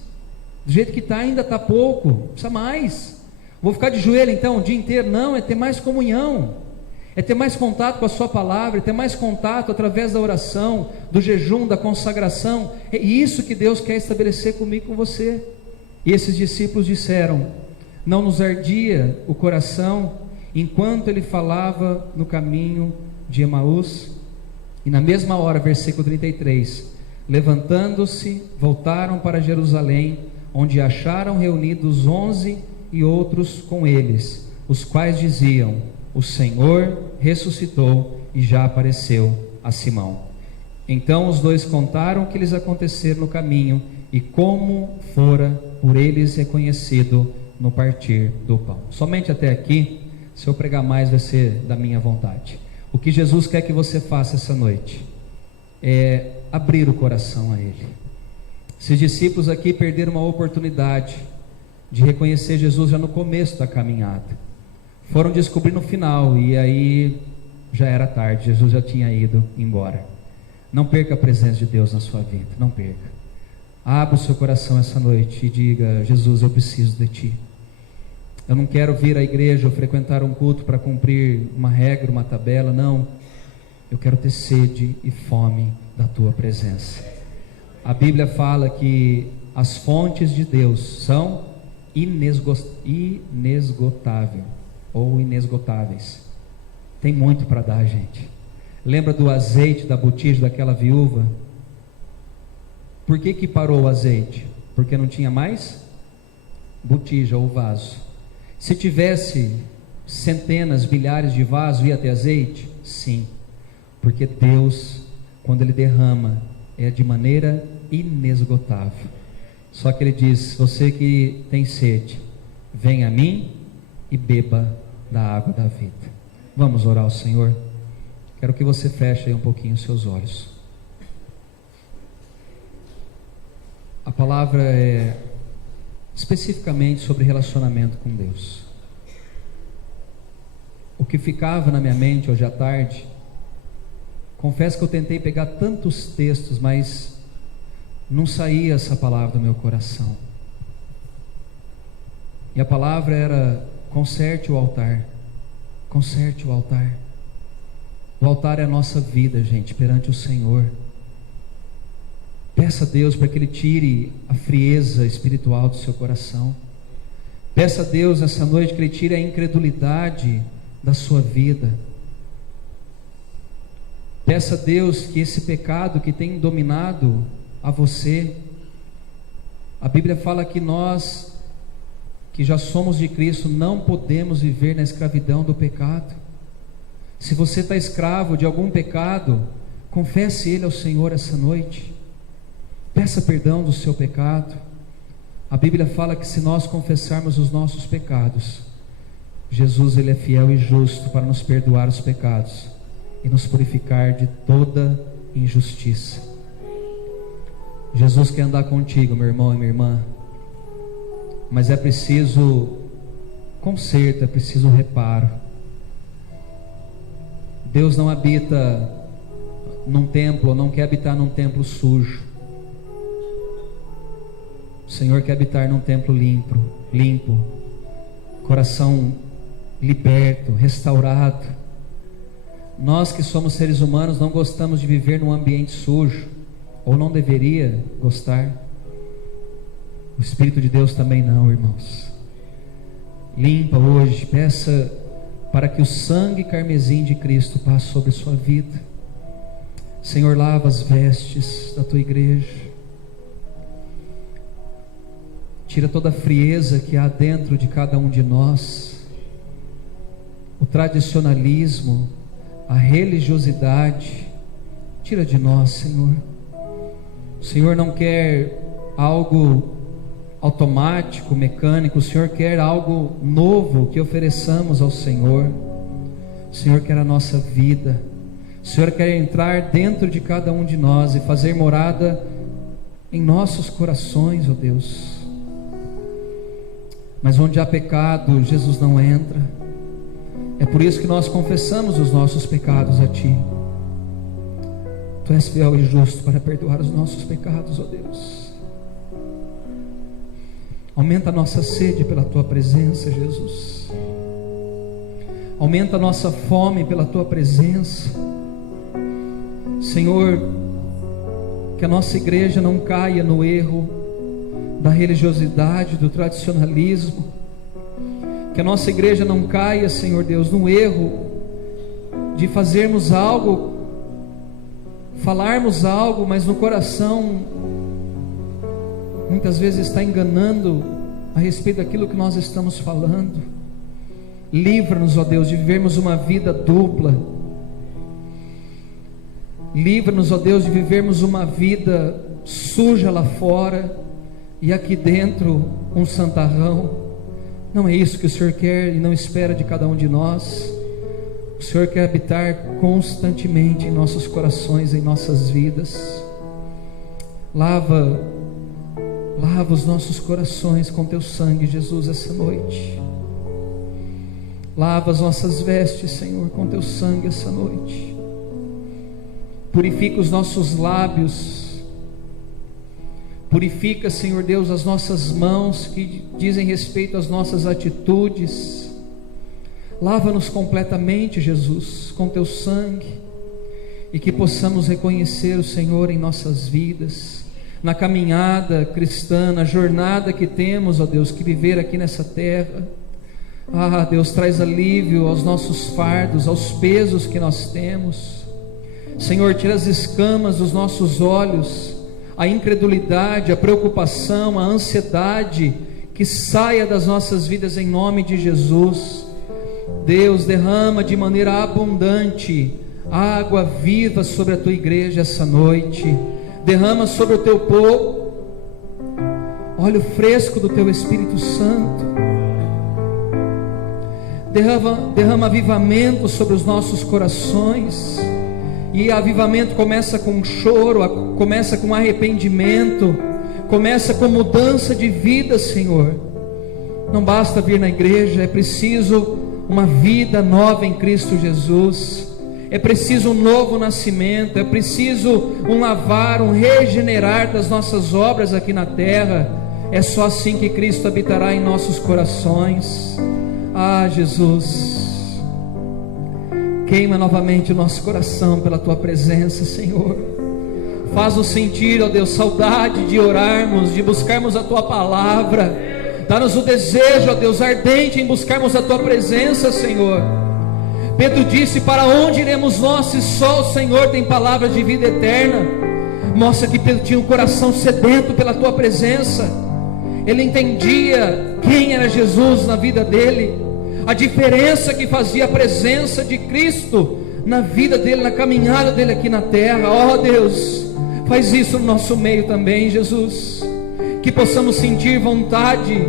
Do jeito que está, ainda está pouco. Precisa mais. Vou ficar de joelho então o dia inteiro? Não, é ter mais comunhão. É ter mais contato com a sua palavra, é ter mais contato através da oração, do jejum, da consagração. É isso que Deus quer estabelecer comigo e com você. E esses discípulos disseram: não nos ardia o coração enquanto ele falava no caminho de Emaús? E na mesma hora, versículo 33, levantando-se, voltaram para Jerusalém, onde acharam reunidos 11 e outros com eles, os quais diziam: o Senhor ressuscitou e já apareceu a Simão. Então os dois contaram o que lhes acontecera no caminho e como fora por eles reconhecido no partir do pão. Somente até aqui. Se eu pregar mais vai ser da minha vontade. O que Jesus quer que você faça essa noite é abrir o coração a Ele. Esses discípulos aqui perderam uma oportunidade de reconhecer Jesus já no começo da caminhada. Foram descobrir no final, e aí já era tarde, Jesus já tinha ido embora. Não perca a presença de Deus na sua vida, não perca. Abra o seu coração essa noite e diga: Jesus, eu preciso de Ti. Eu não quero vir à igreja ou frequentar um culto para cumprir uma regra, uma tabela, não. Eu quero ter sede e fome da Tua presença. A Bíblia fala que as fontes de Deus são inesgotáveis. Tem muito para dar, gente. Lembra do azeite da botija daquela viúva? Por que parou o azeite? Porque não tinha mais botija ou vaso. Se tivesse centenas, milhares de vasos, ia ter azeite? Sim, porque Deus, quando Ele derrama, é de maneira inesgotável. Só que Ele diz: você que tem sede, venha a mim e beba da água da vida. Vamos orar ao Senhor? Quero que você feche aí um pouquinho os seus olhos. A palavra é especificamente sobre relacionamento com Deus. O que ficava na minha mente hoje à tarde, confesso que eu tentei pegar tantos textos, mas não saía essa palavra do meu coração. E a palavra era: conserte o altar. Conserte o altar. O altar é a nossa vida, gente, perante o Senhor. Peça a Deus para que Ele tire a frieza espiritual do seu coração. Peça a Deus essa noite que Ele tire a incredulidade da sua vida. Peça a Deus que esse pecado que tem dominado a você, a Bíblia fala que nós, que já somos de Cristo, não podemos viver na escravidão do pecado. Se você está escravo de algum pecado, confesse ele ao Senhor essa noite. Peça perdão do seu pecado. A Bíblia fala que se nós confessarmos os nossos pecados, Jesus, Ele é fiel e justo para nos perdoar os pecados e nos purificar de toda injustiça. Jesus quer andar contigo, meu irmão e minha irmã, mas é preciso conserto, é preciso reparo. Deus não habita num templo, ou não quer habitar num templo sujo. O Senhor quer habitar num templo limpo, coração liberto, restaurado. Nós que somos seres humanos não gostamos de viver num ambiente sujo, ou não deveria gostar. O Espírito de Deus também não, irmãos. Limpa hoje, peça para que o sangue carmesim de Cristo passe sobre a sua vida. Senhor, lava as vestes da tua igreja. Tira toda a frieza que há dentro de cada um de nós, o tradicionalismo, a religiosidade. Tira de nós, Senhor. O Senhor não quer algo automático, mecânico. O Senhor quer algo novo que ofereçamos ao Senhor. O Senhor quer a nossa vida. O Senhor quer entrar dentro de cada um de nós e fazer morada em nossos corações, ó Deus. Mas onde há pecado, Jesus não entra. É por isso que nós confessamos os nossos pecados a Ti. Tu és fiel e justo para perdoar os nossos pecados, ó Deus. Aumenta a nossa sede pela Tua presença, Jesus. Aumenta a nossa fome pela Tua presença. Senhor, que a nossa igreja não caia no erro da religiosidade, do tradicionalismo. Que a nossa igreja não caia, Senhor Deus, no erro de fazermos algo, falarmos algo, mas no coração muitas vezes está enganando a respeito daquilo que nós estamos falando. Livra-nos, ó Deus, de vivermos uma vida dupla. Livra-nos, ó Deus, de vivermos uma vida suja lá fora e aqui dentro um santarrão. Não é isso que o Senhor quer e não espera de cada um de nós. O Senhor quer habitar constantemente em nossos corações, em nossas vidas. Lava os nossos corações com Teu sangue, Jesus, essa noite. Lava as nossas vestes, Senhor, com Teu sangue essa noite. Purifica os nossos lábios. Purifica, Senhor Deus, as nossas mãos que dizem respeito às nossas atitudes. Lava-nos completamente, Jesus, com teu sangue, e que possamos reconhecer o Senhor em nossas vidas, na caminhada cristã, na jornada que temos, ó Deus, que viver aqui nessa terra. Deus, traz alívio aos nossos fardos, aos pesos que nós temos. Senhor, tira as escamas dos nossos olhos, a incredulidade, a preocupação, a ansiedade, que saia das nossas vidas em nome de Jesus. Deus, derrama de maneira abundante água viva sobre a tua igreja essa noite. Derrama sobre o teu povo óleo fresco do teu Espírito Santo. Derrama avivamento sobre os nossos corações. E avivamento começa com choro, começa com arrependimento, começa com mudança de vida, Senhor. Não basta vir na igreja, é preciso uma vida nova em Cristo Jesus. É preciso um novo nascimento, é preciso um lavar, um regenerar das nossas obras aqui na terra. É só assim que Cristo habitará em nossos corações. Jesus, queima novamente o nosso coração pela tua presença, Senhor. Faz-nos sentir, ó Deus, saudade de orarmos, de buscarmos a tua palavra. Dá-nos o desejo, ó Deus, ardente em buscarmos a tua presença, Senhor. Pedro disse: para onde iremos nós, se só o Senhor tem palavras de vida eterna? Mostra que Pedro tinha um coração sedento pela tua presença. Ele entendia quem era Jesus na vida dele, a diferença que fazia a presença de Cristo na vida dele, na caminhada dele aqui na terra. Deus, faz isso no nosso meio também, Jesus. Que possamos sentir vontade,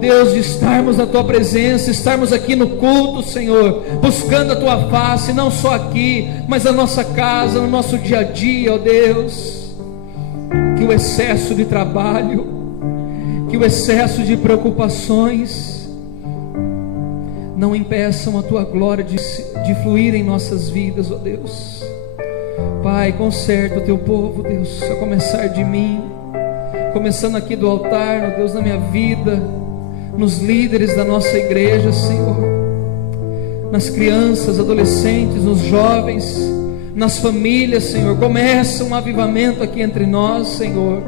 Deus, de estarmos na tua presença, estarmos aqui no culto, Senhor, buscando a tua face, não só aqui, mas na nossa casa, no nosso dia a dia, Deus. Que o excesso de trabalho, que o excesso de preocupações não impeçam a tua glória de fluir em nossas vidas, Deus. Pai, conserta o teu povo, Deus, a começar de mim, começando aqui do altar, Deus, na minha vida, nos líderes da nossa igreja, Senhor, nas crianças, adolescentes, nos jovens, nas famílias, Senhor. Começa um avivamento aqui entre nós, Senhor.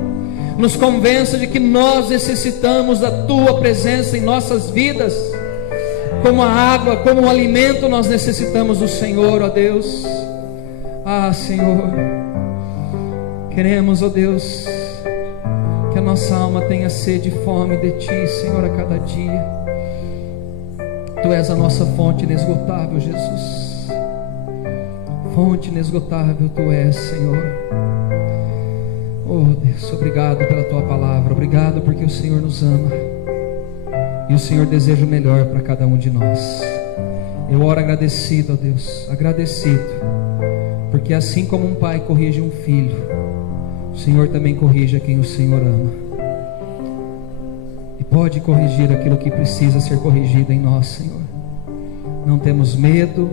Nos convença de que nós necessitamos da tua presença em nossas vidas. Como a água, como o alimento, nós necessitamos do Senhor, Deus. Senhor, queremos, Deus, que a nossa alma tenha sede e fome de Ti, Senhor, a cada dia. Tu és a nossa fonte inesgotável, Jesus. Fonte inesgotável Tu és, Senhor. Deus, obrigado pela Tua palavra. Obrigado porque o Senhor nos ama e o Senhor deseja o melhor para cada um de nós. Eu oro agradecido, Deus, agradecido, porque assim como um pai corrige um filho, o Senhor também corrige a quem o Senhor ama, e pode corrigir aquilo que precisa ser corrigido em nós, Senhor. Não temos medo,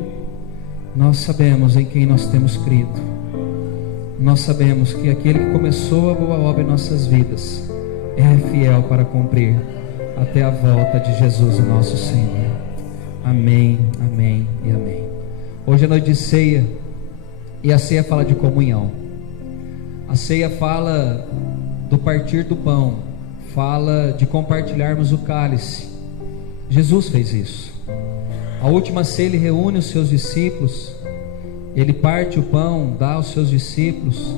nós sabemos em quem nós temos crido. Nós sabemos que aquele que começou a boa obra em nossas vidas é fiel para cumprir até a volta de Jesus, o nosso Senhor. Amém, amém e amém. Hoje é noite de ceia, e a ceia fala de comunhão. A ceia fala do partir do pão, fala de compartilharmos o cálice. Jesus fez isso. A última ceia, ele reúne os seus discípulos, ele parte o pão, dá aos seus discípulos,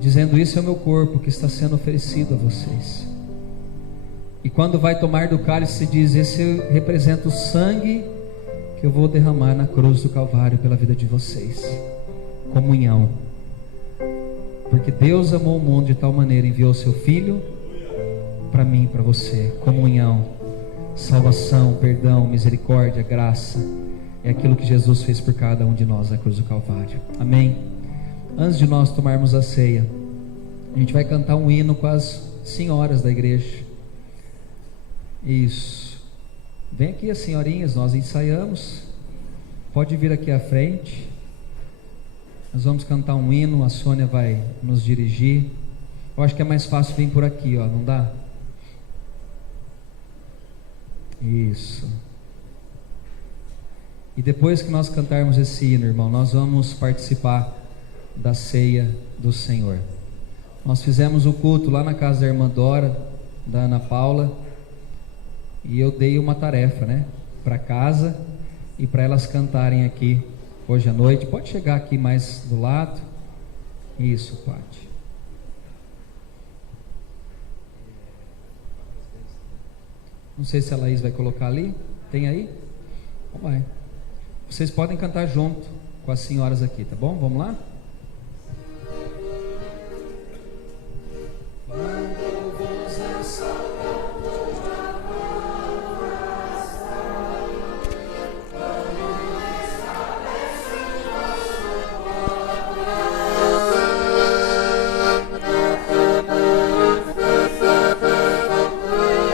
dizendo: isso é o meu corpo que está sendo oferecido a vocês. E quando vai tomar do cálice, diz: esse representa o sangue que eu vou derramar na cruz do Calvário pela vida de vocês. Comunhão. Porque Deus amou o mundo de tal maneira, enviou o seu Filho para mim e para você. Comunhão, salvação, perdão, misericórdia, graça, é aquilo que Jesus fez por cada um de nós na cruz do Calvário. Amém? Antes de nós tomarmos a ceia, a gente vai cantar um hino com as senhoras da igreja. Isso. Vem aqui as senhorinhas, nós ensaiamos. Pode vir aqui à frente. Nós vamos cantar um hino, a Sônia vai nos dirigir. Eu acho que é mais fácil vir por aqui, ó, não dá? Isso. E depois que nós cantarmos esse hino, irmão, nós vamos participar da ceia do Senhor. Nós fizemos o culto lá na casa da irmã Dora, da Ana Paula, e eu dei uma tarefa, né, para casa e para elas cantarem aqui hoje à noite. Pode chegar aqui mais do lado. Isso, Pati. Não sei se a Laís vai colocar ali. Tem aí? Então vai. Vocês podem cantar junto com as senhoras aqui, tá bom? Vamos lá? Quando vos assaltam tua coração, quando estabelece vosso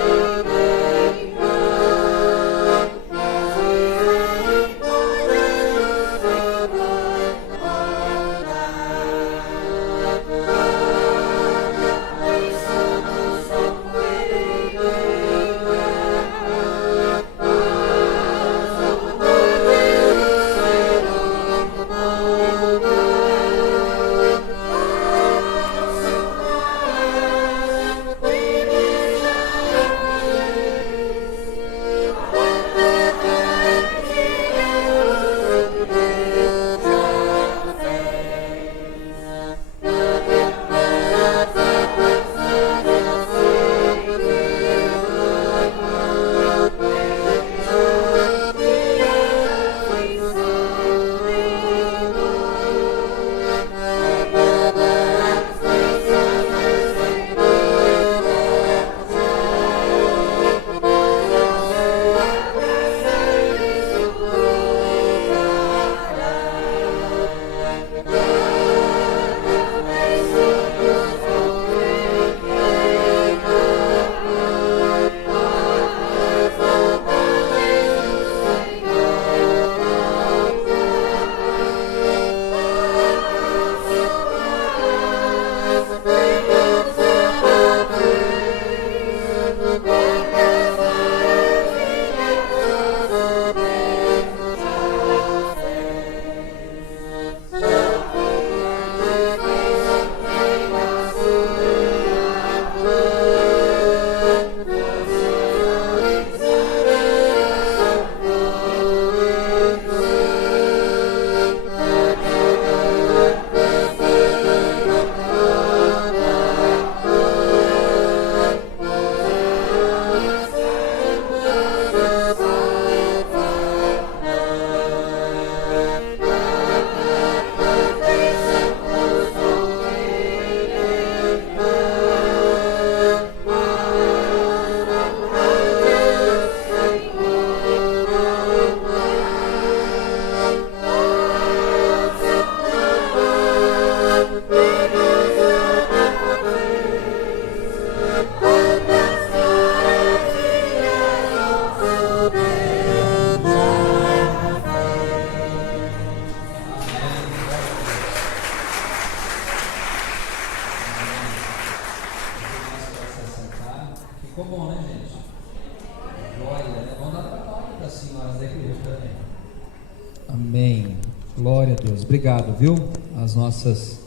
Amém. Glória a Deus. Obrigado, viu? As nossas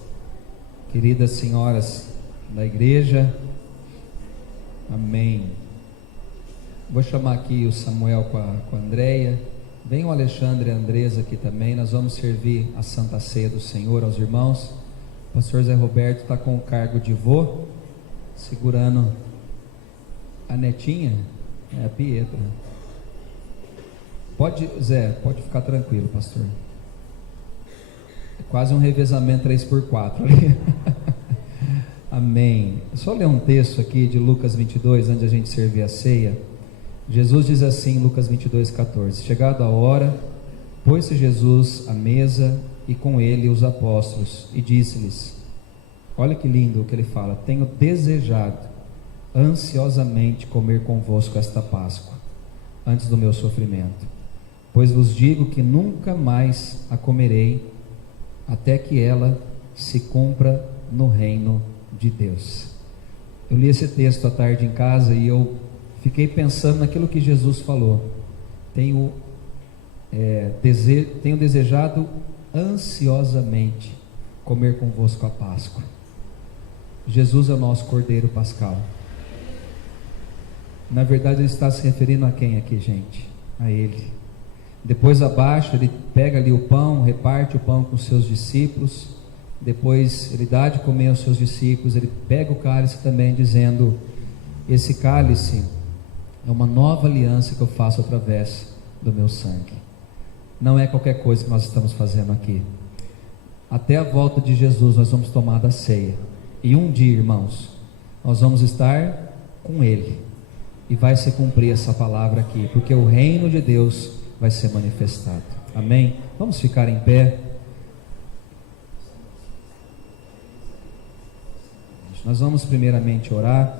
queridas senhoras da igreja. Amém. Vou chamar aqui o Samuel com a Andréia. Vem o Alexandre e a Andresa aqui também. Nós vamos servir a Santa Ceia do Senhor aos irmãos. O pastor Zé Roberto está com o cargo de vô, segurando a netinha, a Pietra. Zé, pode ficar tranquilo, pastor. É quase um revezamento 3x4 ali. Amém. Só ler um texto aqui de Lucas 22, antes de a gente servir a ceia. Jesus diz assim em Lucas 22:14: Chegada a hora, pôs-se Jesus à mesa e com ele os apóstolos, e disse-lhes, olha que lindo o que ele fala: tenho desejado ansiosamente comer convosco esta Páscoa, antes do meu sofrimento, pois vos digo que nunca mais a comerei, até que ela se cumpra no reino de Deus. Eu li esse texto à tarde em casa e eu fiquei pensando naquilo que Jesus falou. Tenho desejado ansiosamente comer convosco a Páscoa. Jesus é o nosso Cordeiro Pascal. Na verdade, ele está se referindo a quem aqui, gente? A ele. Depois abaixo, ele pega ali o pão, reparte o pão com os seus discípulos. Depois ele dá de comer aos seus discípulos. Ele pega o cálice também, dizendo: esse cálice é uma nova aliança que eu faço através do meu sangue. Não é qualquer coisa que nós estamos fazendo aqui. Até a volta de Jesus nós vamos tomar da ceia. E um dia, irmãos, nós vamos estar com Ele. E vai se cumprir essa palavra aqui, porque o reino de Deus vai ser manifestado. Amém? Vamos ficar em pé. Nós vamos primeiramente orar.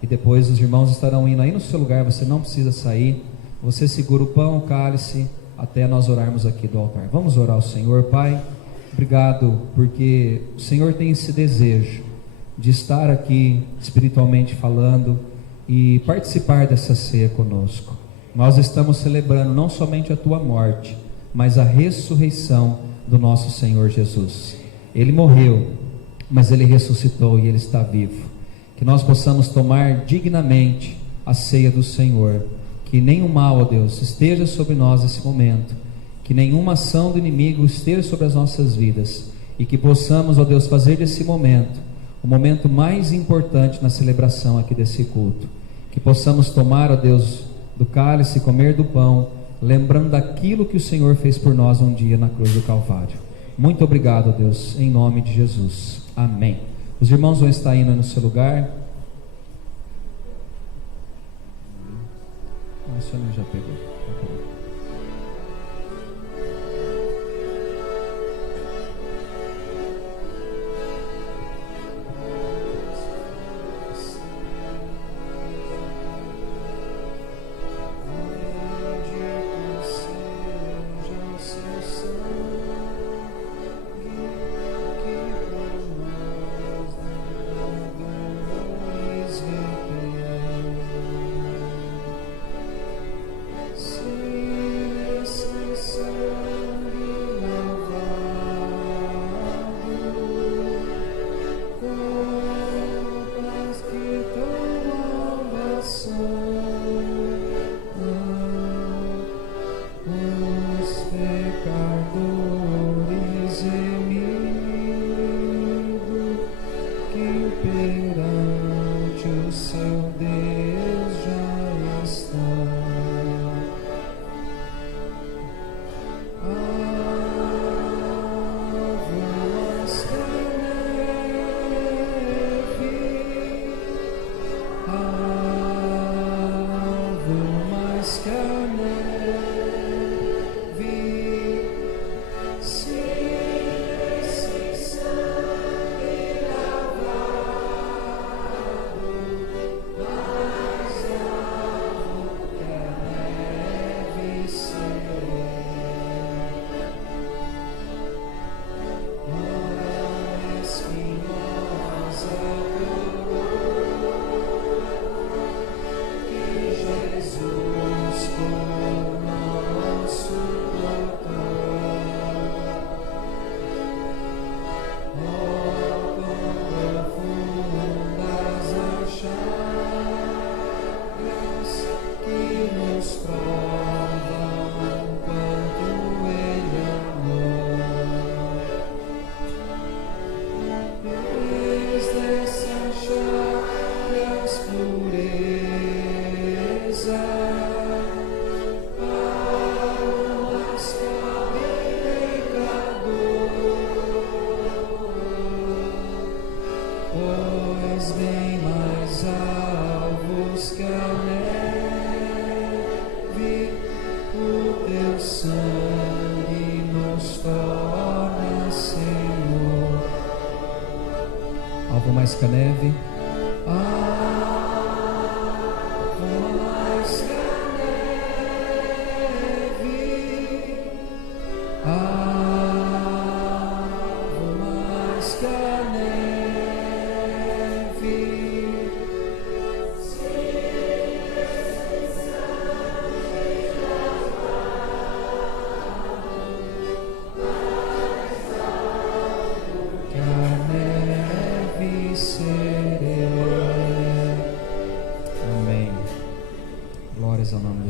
E depois os irmãos estarão indo aí no seu lugar. Você não precisa sair. Você segura o pão, o cálice, até nós orarmos aqui do altar. Vamos orar ao Senhor. Pai, obrigado, porque o Senhor tem esse desejo de estar aqui espiritualmente falando e participar dessa ceia conosco. Nós estamos celebrando não somente a tua morte, mas a ressurreição do nosso Senhor Jesus. Ele morreu, mas ele ressuscitou e ele está vivo. Que nós possamos tomar dignamente a ceia do Senhor. Que nenhum mal, ó Deus, esteja sobre nós nesse momento. Que nenhuma ação do inimigo esteja sobre as nossas vidas. E que possamos, ó Deus, fazer desse momento o momento mais importante na celebração aqui desse culto. Que possamos tomar, ó Deus, do cálice, comer do pão, lembrando daquilo que o Senhor fez por nós um dia na cruz do Calvário. Muito obrigado, ó Deus, em nome de Jesus. Amém. Os irmãos vão estar indo no seu lugar. O senhor já pegou. mais que a neve.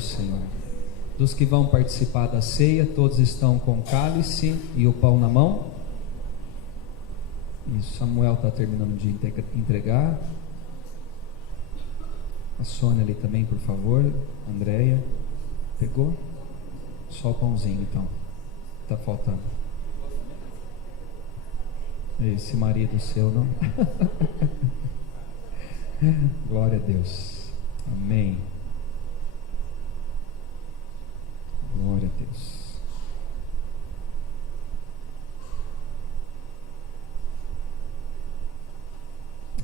Senhor. Dos que vão participar da ceia, todos estão com o cálice e o pão na mão. Isso, Samuel está terminando de entregar. A Sônia ali também, por favor. Andréia, pegou? Só o pãozinho então, está faltando. Esse marido seu não. Glória a Deus, amém. Glória a Deus.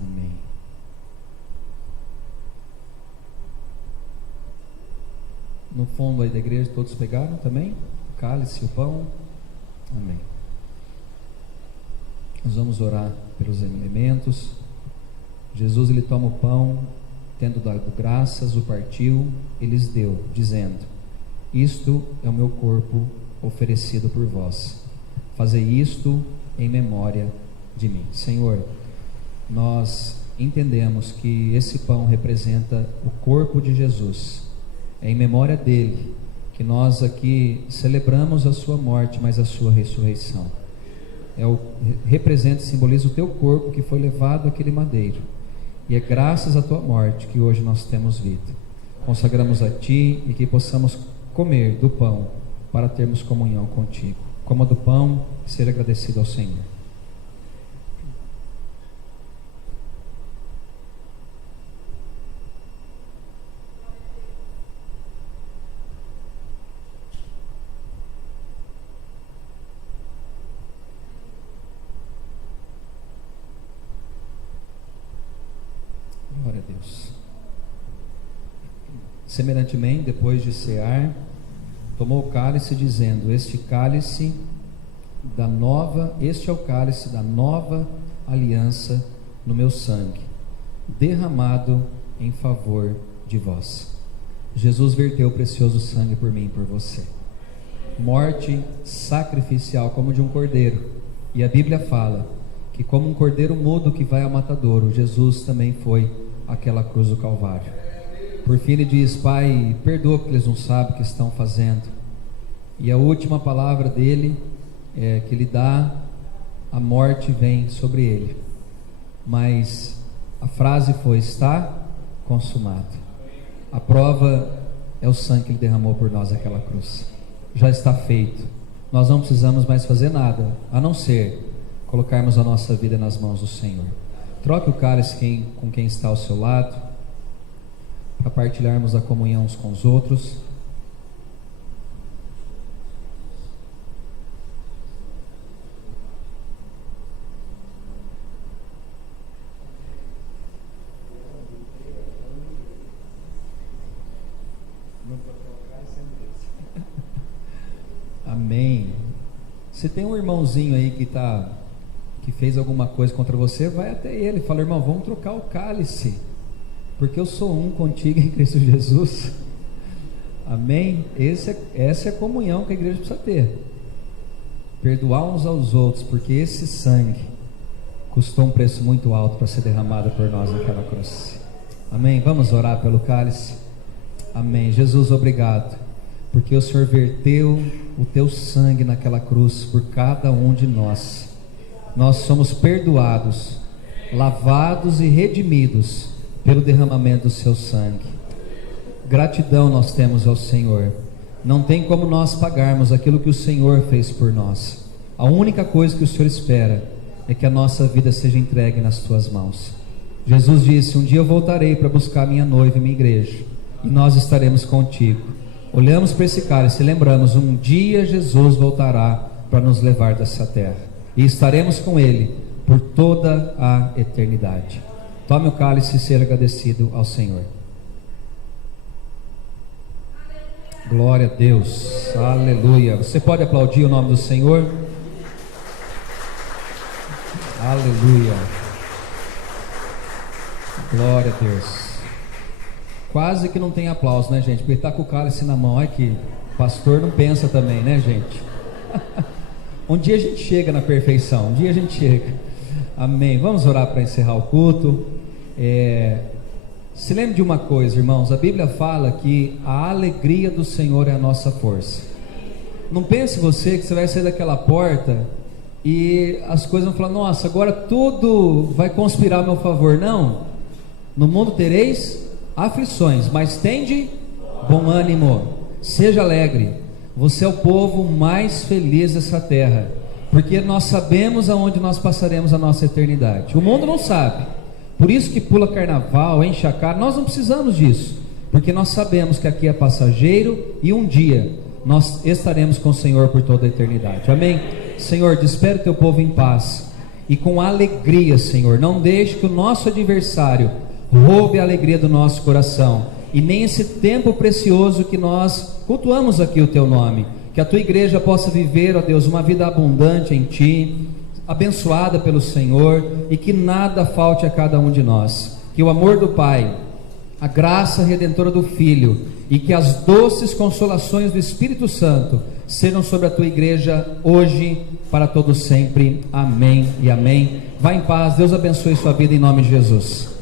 Amém. No fundo aí da igreja todos pegaram também o cálice e o pão. Amém. Nós vamos orar pelos elementos. Jesus, ele toma o pão, tendo dado graças, o partiu e lhes deu, dizendo: isto é o meu corpo oferecido por vós. Fazei isto em memória de mim. Senhor, nós entendemos que esse pão representa o corpo de Jesus. É em memória dele que nós aqui celebramos a sua morte, mas a sua ressurreição. Representa e simboliza o teu corpo que foi levado àquele madeiro. E é graças à tua morte que hoje nós temos vida. Consagramos a ti e que possamos comer do pão para termos comunhão contigo. Coma do pão e seja agradecido ao Senhor. Glória a Deus. Semelhantemente, depois de cear, tomou o cálice, dizendo: este é o cálice da nova aliança no meu sangue, derramado em favor de vós. Jesus verteu o precioso sangue por mim e por você. Morte sacrificial como de um cordeiro. E a Bíblia fala que como um cordeiro mudo que vai ao matadouro, Jesus também foi àquela cruz do Calvário. Por fim ele diz: Pai, perdoa porque eles não sabem o que estão fazendo. E a última palavra dele é que ele dá, a morte vem sobre ele. Mas a frase foi: está consumado. A prova é o sangue que ele derramou por nós naquela cruz. Já está feito. Nós não precisamos mais fazer nada, a não ser colocarmos a nossa vida nas mãos do Senhor. Troque o cálice com quem está ao seu lado, para partilharmos a comunhão uns com os outros. Amém. Se tem um irmãozinho aí que fez alguma coisa contra você, vai até ele, fala: irmão, vamos trocar o cálice, porque eu sou um contigo em Cristo Jesus. Amém? Essa é a comunhão que a igreja precisa ter. Perdoar uns aos outros, porque esse sangue custou um preço muito alto para ser derramado por nós naquela cruz. Amém? Vamos orar pelo cálice. Amém. Jesus, obrigado, porque o Senhor verteu o teu sangue naquela cruz por cada um de nós. Nós somos perdoados, lavados e redimidos pelo derramamento do seu sangue. Gratidão nós temos ao Senhor. Não tem como nós pagarmos aquilo que o Senhor fez por nós. A única coisa que o Senhor espera é que a nossa vida seja entregue nas tuas mãos. Jesus disse: um dia eu voltarei para buscar minha noiva e minha igreja, e nós estaremos contigo. Olhamos para esse cálice e lembramos: um dia Jesus voltará para nos levar dessa terra, e estaremos com ele por toda a eternidade. Tome o cálice e seja agradecido ao Senhor. Glória a Deus, aleluia. Você pode aplaudir o nome do Senhor? Aleluia, glória a Deus. Quase que não tem aplauso, né, gente? Porque está com o cálice na mão. Olha que pastor não pensa também, né, gente? Um dia a gente chega na perfeição, um dia a gente chega. Amém. Vamos orar para encerrar o culto. Se lembre de uma coisa, irmãos, a Bíblia fala que a alegria do Senhor é a nossa força. Não pense você que você vai sair daquela porta e as coisas vão falar: nossa, agora tudo vai conspirar a meu favor. Não, no mundo tereis aflições, mas tende bom ânimo, seja alegre. Você é o povo mais feliz dessa terra, porque nós sabemos aonde nós passaremos a nossa eternidade. O mundo não sabe. Por isso que pula carnaval, enche a cara. Nós não precisamos disso, porque nós sabemos que aqui é passageiro e um dia nós estaremos com o Senhor por toda a eternidade. Amém? Senhor, despede o teu povo em paz e com alegria, Senhor. Não deixe que o nosso adversário roube a alegria do nosso coração, e nem esse tempo precioso que nós cultuamos aqui o teu nome. Que a tua igreja possa viver, ó Deus, uma vida abundante em ti, abençoada pelo Senhor, e que nada falte a cada um de nós. Que o amor do Pai, a graça redentora do Filho e que as doces consolações do Espírito Santo sejam sobre a tua igreja hoje, para todo sempre. Amém e amém. Vá em paz, Deus abençoe sua vida em nome de Jesus.